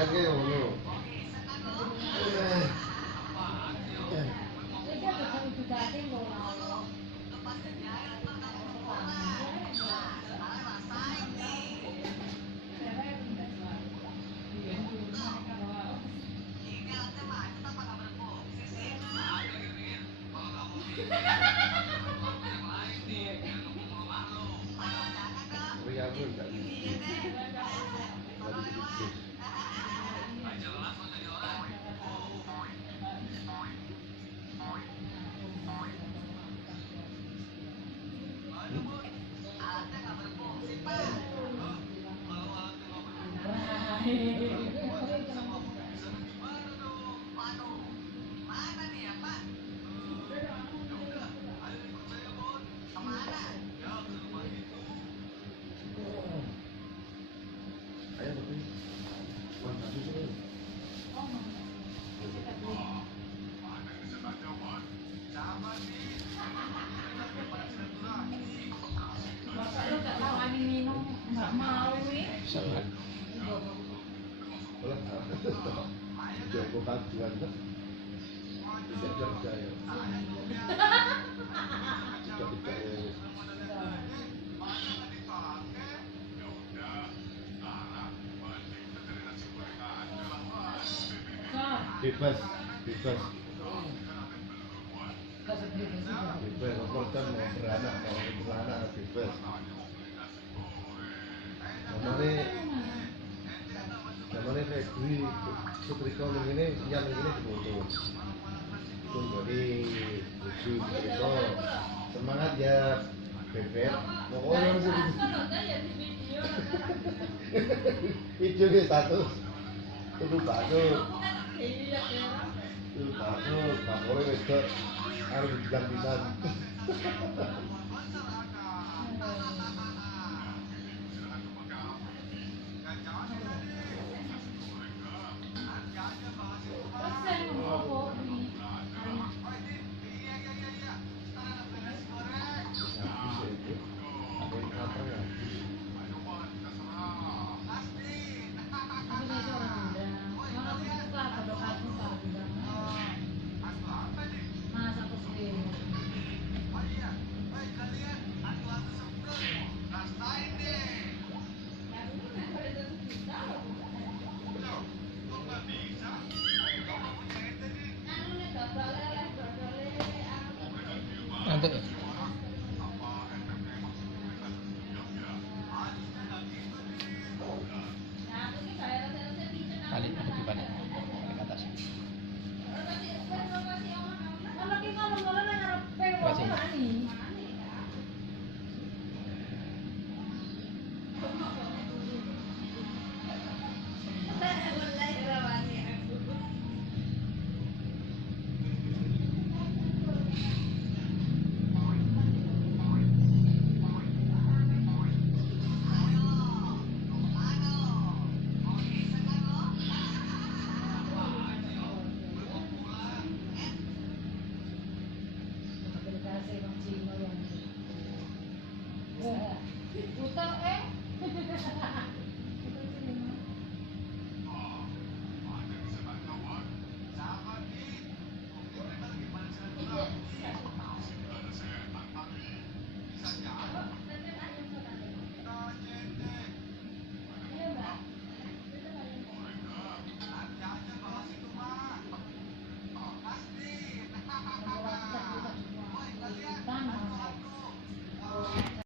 kan kayak ngono. Tapi aku enggak gitu. Ayo tapi mantap itu. Bapak lu gak tahu ani minum, nggak mau nih. Sangat. Joko kajuan tuh. Tidak percaya. Tidak percaya. Bebas, bebas. Bebas, kan mau beranak, mau beranak bebas. Namanya Febri, Sutriko ini, yang ini dibutuh. Itu dari Buju Sutriko. Semangat ya, Bebek. Pokoknya video ini status. Itu bagus. Itu bagus. Pokoknya wedok harus dibilang pisan. Nanti balik lebih balik ke atas. Utang